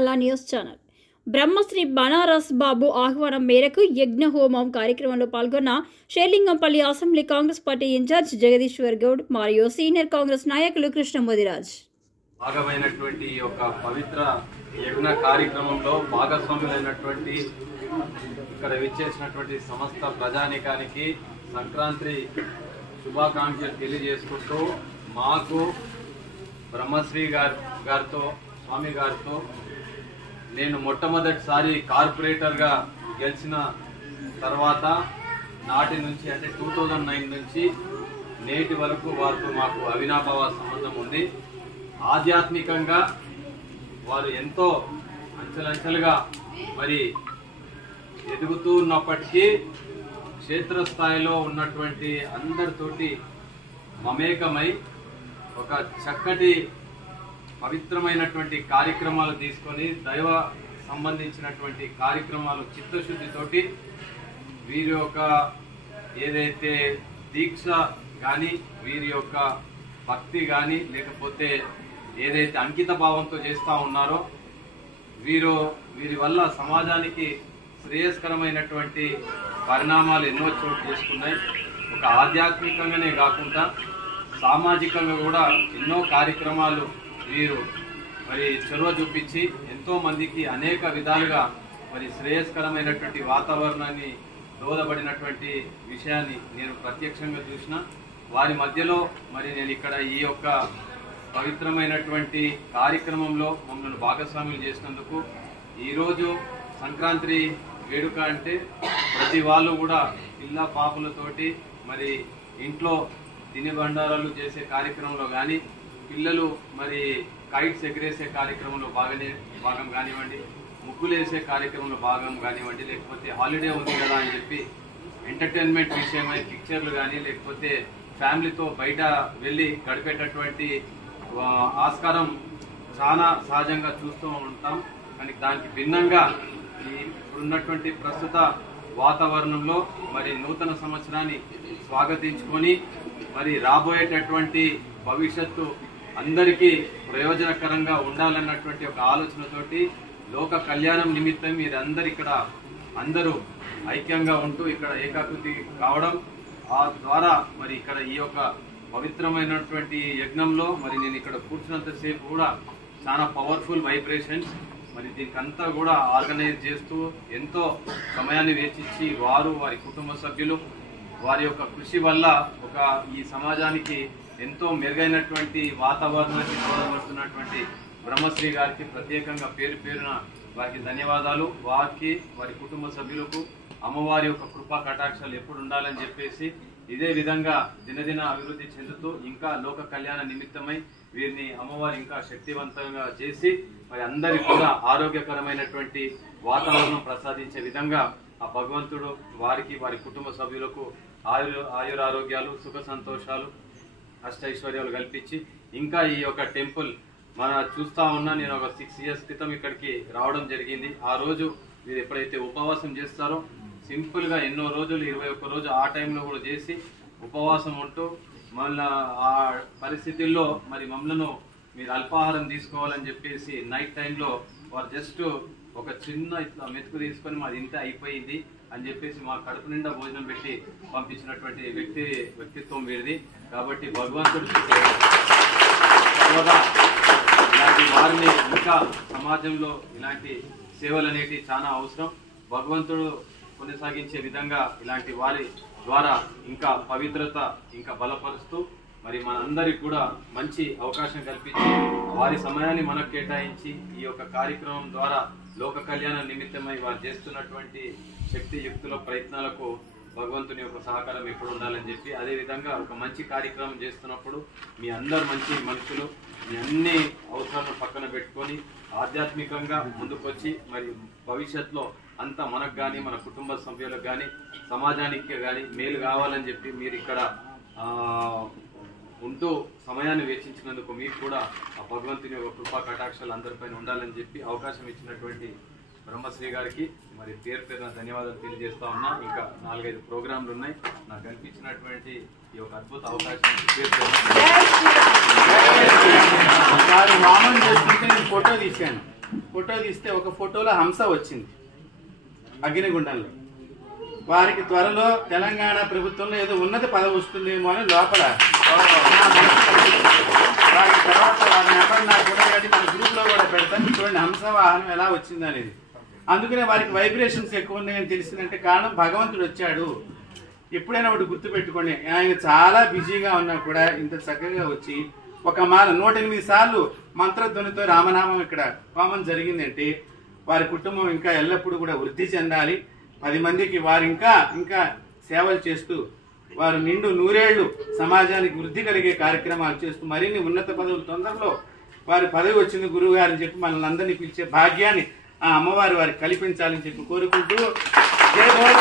నల్లా news channel. Brahmasri Banaras Babu ఆహ్వానం మేరకు యజ్ఞ హోమం కార్యక్రమంలో పాల్గొన్న Serilingampally assembly Congress party incharge Jagadishwar Goud మరియు సీనియర్ కాంగ్రెస్ నాయకులు కృష్ణమోదిరాజ్. భాగమైనటువంటి ఈ యొక్క పవిత్ర యజ్ఞ కార్యక్రమంలో భాగస్వాములైనటువంటి ఇక్కడ విచ్చేసినటువంటి సమస్త ప్రజానీకానికి సంక్రాంతి శుభాకాంక్షలు తెలియజేసుకుంటూ మాకు బ్రహ్మశ్రీ గారితో స్వామి గారితో నేను మొట్టమొదటిసారి కార్పొరేటర్గా గెలిచిన తర్వాత నాటి నుంచి అంటే 2009 నుంచి నేటి వరకు వారితో మాకు అవినాభావ సంబంధం ఉంది. ఆధ్యాత్మికంగా వారు ఎంతో అంచెలంచెలుగా మరి ఎదుగుతూ ఉన్నప్పటికీ క్షేత్రస్థాయిలో ఉన్నటువంటి అందరితోటి మమేకమై ఒక చక్కటి పవిత్రమైనటువంటి కార్యక్రమాలు తీసుకొని దైవ సంబంధించినటువంటి కార్యక్రమాలు చిత్తశుద్ధితోటి వీరి యొక్క ఏదైతే దీక్ష కానీ వీరి యొక్క భక్తి కానీ లేకపోతే ఏదైతే అంకిత భావంతో చేస్తూ ఉన్నారో వీరి వల్ల సమాజానికి శ్రేయస్కరమైనటువంటి పరిణామాలు ఎన్నో చోటు చేసుకున్నాయి. ఒక ఆధ్యాత్మికంగానే కాకుండా సామాజికంగా కూడా ఎన్నో కార్యక్రమాలు వీరు మరి చొరవ చూపించి ఎంతో మందికి అనేక విధాలుగా మరి శ్రేయస్కరమైనటువంటి వాతావరణాన్ని దోహదపడినటువంటి విషయాన్ని నేను ప్రత్యక్షంగా చూసిన. వారి మధ్యలో మరి నేను ఇక్కడ ఈ యొక్క పవిత్రమైనటువంటి కార్యక్రమంలో మమ్మల్ని భాగస్వాములు చేసినందుకు ఈరోజు సంక్రాంతి వేడుక అంటే ప్రతి వాళ్ళు కూడా పిల్ల పాపలతోటి మరి ఇంట్లో తినుబండారాలు చేసే కార్యక్రమంలో కానీ పిల్లలు మరి కైట్స్ ఎగిరేసే కార్యక్రమంలో భాగం కానివ్వండి, ముగ్గులు వేసే కార్యక్రమంలో భాగం కానివ్వండి, లేకపోతే హాలిడే ఉంది కదా అని చెప్పి ఎంటర్టైన్మెంట్ విషయమై పిక్చర్లు కానీ లేకపోతే ఫ్యామిలీతో బయట వెళ్ళి గడిపేటటువంటి ఆస్కారం చాలా సహజంగా చూస్తూ ఉంటాం. కానీ దానికి భిన్నంగా ఇప్పుడున్నటువంటి ప్రస్తుత వాతావరణంలో మరి నూతన సంవత్సరాన్ని స్వాగతించుకొని మరి రాబోయేటటువంటి భవిష్యత్తు అందరికీ ప్రయోజనకరంగా ఉండాలన్నటువంటి ఒక ఆలోచనతోటి లోక కళ్యాణం నిమిత్తం అందరూ ఐక్యంగా ఉంటూ ఇక్కడ ఏకాకృతి కావడం ఆ ద్వారా మరి ఇక్కడ ఈ యొక్క పవిత్రమైనటువంటి యజ్ఞంలో మరి నేను ఇక్కడ కూర్చున్నంతసేపు కూడా చాలా పవర్ఫుల్ వైబ్రేషన్స్ మరి దీనికంతా కూడా ఆర్గనైజ్ చేస్తూ ఎంతో సమయాన్ని వెచ్చించి వారి కుటుంబ సభ్యులు వారి యొక్క కృషి వల్ల ఈ సమాజానికి ఎంతో మెరుగైనటువంటి వాతావరణానికి దోహదపడుతున్నటువంటి బ్రహ్మశ్రీ గారికి ప్రత్యేకంగా పేరున వారికి ధన్యవాదాలు. వారి కుటుంబ సభ్యులకు అమ్మవారి యొక్క కృపా కటాక్షాలు ఎప్పుడు ఉండాలని చెప్పేసి ఇదే విధంగా దినదిన అభివృద్ధి చెందుతూ ఇంకా లోక కళ్యాణ నిమిత్తమై వీరిని అమ్మవారి ఇంకా శక్తివంతంగా చేసి మరి అందరికీ కూడా ఆరోగ్యకరమైనటువంటి వాతావరణం ప్రసాదించే విధంగా ఆ భగవంతుడు వారి కుటుంబ సభ్యులకు ఆయురారోగ్యాలు సుఖ సంతోషాలు అష్టైశ్వర్యాలు కల్పించి ఇంకా ఈ యొక్క టెంపుల్ చూస్తా ఉన్నా నేను ఒక 6 years క్రితం ఇక్కడికి రావడం జరిగింది. ఆ రోజు మీరు ఎప్పుడైతే ఉపవాసం చేస్తారో సింపుల్ గా ఎన్నో రోజులు 21 రోజు ఆ టైంలో కూడా చేసి ఉపవాసం ఉంటూ మళ్ళా ఆ పరిస్థితుల్లో మరి మమ్మల్ని మీరు అల్పాహారం తీసుకోవాలని చెప్పేసి నైట్ టైంలో వారు జస్ట్ ఒక చిన్న ఇట్లా మెతుకు తీసుకొని మాది ఇంతే అయిపోయింది అని చెప్పేసి మా కడుపు నిండా భోజనం పెట్టి పంపించినటువంటి వ్యక్తిత్వం వీరిది. కాబట్టి భగవంతుడు ఇలాంటి వారిని ఇంకా సమాజంలో ఇలాంటి సేవలు అనేవి చాలా అవసరం. భగవంతుడు కొనసాగించే విధంగా ఇలాంటి వారి ద్వారా ఇంకా పవిత్రత ఇంకా బలపరుస్తూ మరి మనందరికి కూడా మంచి అవకాశం కల్పించి వారి సమయాన్ని మనకు కేటాయించి ఈ యొక్క కార్యక్రమం ద్వారా లోక కళ్యాణ నిమిత్తమై వారు చేస్తున్నటువంటి శక్తియుక్తుల ప్రయత్నాలకు భగవంతుని యొక్క సహకారం ఎప్పుడు ఉండాలని చెప్పి అదేవిధంగా ఒక మంచి కార్యక్రమం చేస్తున్నప్పుడు మీ అందరు మంచి మనుషులు మీ అన్ని అవసరాలను పక్కన పెట్టుకొని ఆధ్యాత్మికంగా ముందుకొచ్చి మరి భవిష్యత్తులో అంతా మనకు కానీ మన కుటుంబ సభ్యులకు కానీ సమాజానికి కానీ మేలు కావాలని చెప్పి మీరు ఇక్కడ ఉంటూ సమయాన్ని వెచ్చించినందుకు మీకు కూడా ఆ భగవంతుని యొక్క కృపా కటాక్షాలు అందరిపైన ఉండాలని చెప్పి అవకాశం ఇచ్చినటువంటి బ్రహ్మశ్రీ గారికి మరి పేరున ధన్యవాదాలు తెలియజేస్తా ఉన్నా. ఇంకా 4-5 ప్రోగ్రాంలు ఉన్నాయి. నాకు కల్పించినటువంటి ఈ యొక్క అద్భుత అవకాశం ఒకసారి వామన్ చేస్తుంటే నేను ఫోటో తీశాను. ఫోటో తీస్తే ఒక ఫోటోలో హంస వచ్చింది అగ్నిగుండంలో. వారికి త్వరలో తెలంగాణ ప్రభుత్వంలో ఏదో ఉన్నత పదవి వస్తుందేమో అని లోపల వారి తర్వాత వారి నెంబర్ నాకు కూడా మన గ్రూప్లో కూడా పెడతాను. చూడండి హంస వాహనం ఎలా వచ్చింది అనేది. అందుకనే వారికి వైబ్రేషన్స్ ఎక్కువ ఉన్నాయని తెలిసిందంటే కారణం భగవంతుడు వచ్చాడు. ఎప్పుడైనా ఒకటి గుర్తుపెట్టుకోండి, ఆయన చాలా బిజీగా ఉన్నా కూడా ఇంత చక్కగా వచ్చి ఒక మాల 108 సార్లు మంత్రధ్వనితో రామనామం ఇక్కడ హోమం జరిగిందంటే వారి కుటుంబం ఇంకా ఎల్లప్పుడూ కూడా వృద్ధి చెందాలి. 10 మందికి వారు ఇంకా సేవలు చేస్తూ వారు నిండు 100 ఏళ్లు సమాజానికి వృద్ధి కలిగే కార్యక్రమాలు చేస్తూ మరిన్ని ఉన్నత పదవులు తొందరలో వారి పదవి వచ్చింది గురువు గారని చెప్పి మనల్ని అందరినీ పిలిచే భాగ్యాన్ని ఆ అమ్మవారు వారికి కల్పించాలని చెప్పి కోరుకుంటూ జై భగవాన్